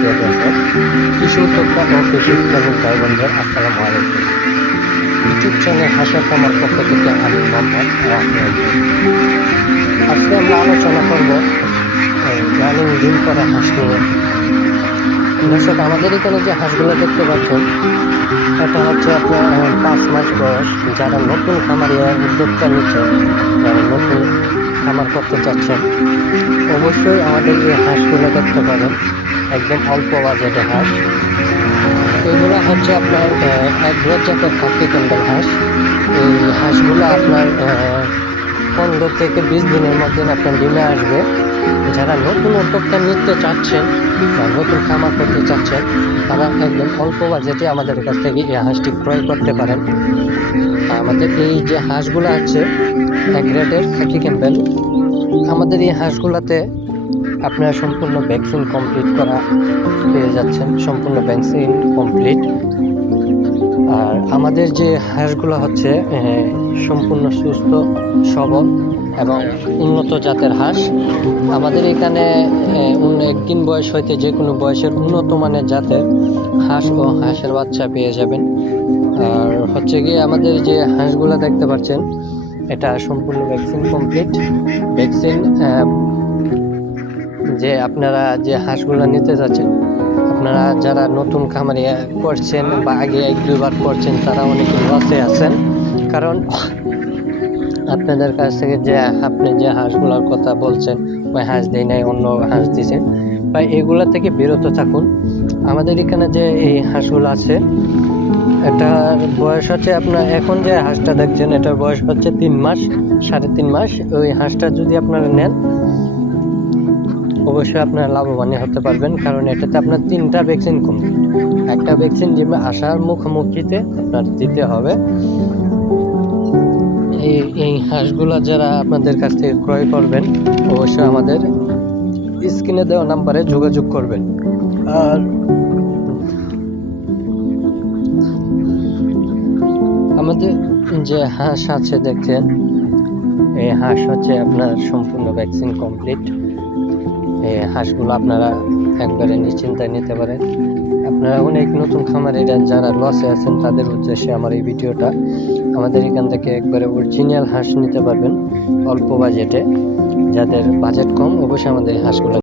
সুপ্রিয় দর্শক, কৃষি উদ্যোক্তা ও কৃষি উৎপাদক ভাই বোনদের আসসালামু আলাইকুম। ইউটিউব চ্যানেল হাঁসের খামার পক্ষ থেকে আমি মোহাম্মদ রাফিউল। আজকে আমরা আলোচনা করব রানিং ডিম করা হাঁস নিয়ে। দর্শক, আমাদের এখানে যে হাঁসগুলো দেখতে পাচ্ছেন, এটা হচ্ছে আপনার 5 মাস বয়স। যারা নতুন খামারি উদ্যোক্তা নিচ্ছেন, যারা নতুন খামার করতে চাচ্ছেন, অবশ্যই আমাদের এই হাঁসগুলো দেখতে পাবেন। একদম অল্প বাজেটের হাঁস। এগুলো হচ্ছে আপনার এক গ্রেড জাতের খাকি ক্যাম্বেল হাঁস। এই হাঁসগুলো আপনার 15 থেকে 20 দিনের মধ্যে আপনার ডিমে আসবে। যারা নতুন উদ্যোক্তা নিতে চাচ্ছেন বা নতুন খামার করতে চাচ্ছেন, তারা একদম অল্প বাজেটে আমাদের কাছ থেকে এই হাঁসটি ক্রয় করতে পারেন। আমাদের এই যে হাঁসগুলো আছে এক গ্রেডের খাকি ক্যাম্বেল, আমাদের এই হাঁসগুলোতে আপনারা সম্পূর্ণ ভ্যাকসিন কমপ্লিট করা পেয়ে যাচ্ছেন, সম্পূর্ণ ভ্যাকসিন কমপ্লিট। আর আমাদের যে হাঁসগুলো হচ্ছে সম্পূর্ণ সুস্থ সবল এবং উন্নত জাতের হাঁস। আমাদের এখানে একদিন বয়স হইতে যে কোনো বয়সের উন্নত মানের জাতের হাঁস ও হাঁসের বাচ্চা পেয়ে যাবেন। আর হচ্ছে গিয়ে আমাদের যে হাঁসগুলো দেখতে পাচ্ছেন, এটা সম্পূর্ণ ভ্যাকসিন কমপ্লিট। ভ্যাকসিন যে আপনারা যে হাঁসগুলো নিতে যাচ্ছেন, আপনারা যারা নতুন খামারি করছেন বা আগে 1-2 বার করছেন, তারা অনেকে লসে আছেন। কারণ আপনাদের কাছ থেকে যে আপনি যে হাঁসগুলোর কথা বলছেন, ওই হাঁস দেয় নাই, অন্য হাঁস দিয়েছেন, বা এগুলা থেকে বিরত থাকুন। আমাদের এখানে যে এই হাঁসগুলো আছে, এটার বয়স হচ্ছে আপনার, এখন যে হাঁসটা দেখছেন এটার বয়স হচ্ছে 3 মাস, 3.5 মাস। ওই হাঁসটা যদি আপনারা নেন, অবশ্যই আপনারা লাভবান হতে পারবেন। কারণ এটাতে আপনার 3টা ভ্যাকসিন কমপ্লিট। একটা ভ্যাকসিন ডিমে আসার মুখোমুখিতে আপনার দিতে হবে। এই হাঁসগুলো যারা আপনাদের কাছ থেকে ক্রয় করবেন, অবশ্যই আমাদের স্ক্রিনে দেওয়া নাম্বারে যোগাযোগ করবেন। আর আমাদের যে হাঁস আছে দেখছেন, এই হাঁস হচ্ছে আপনার সম্পূর্ণ ভ্যাকসিন কমপ্লিট। এই হাঁসগুলো আপনারা একবারে নিশ্চিন্তায় নিতে পারেন। আপনারা অনেক নতুন খামারিরা যারা লসে আছেন, তাদের উদ্দেশ্যে আমার এই ভিডিওটা। আমাদের এখান থেকে একবারে অরিজিনাল হাঁস নিতে পারবেন অল্প বাজেটে। যাদের বাজেট কম, অবশ্যই আমাদের এই হাঁসগুলো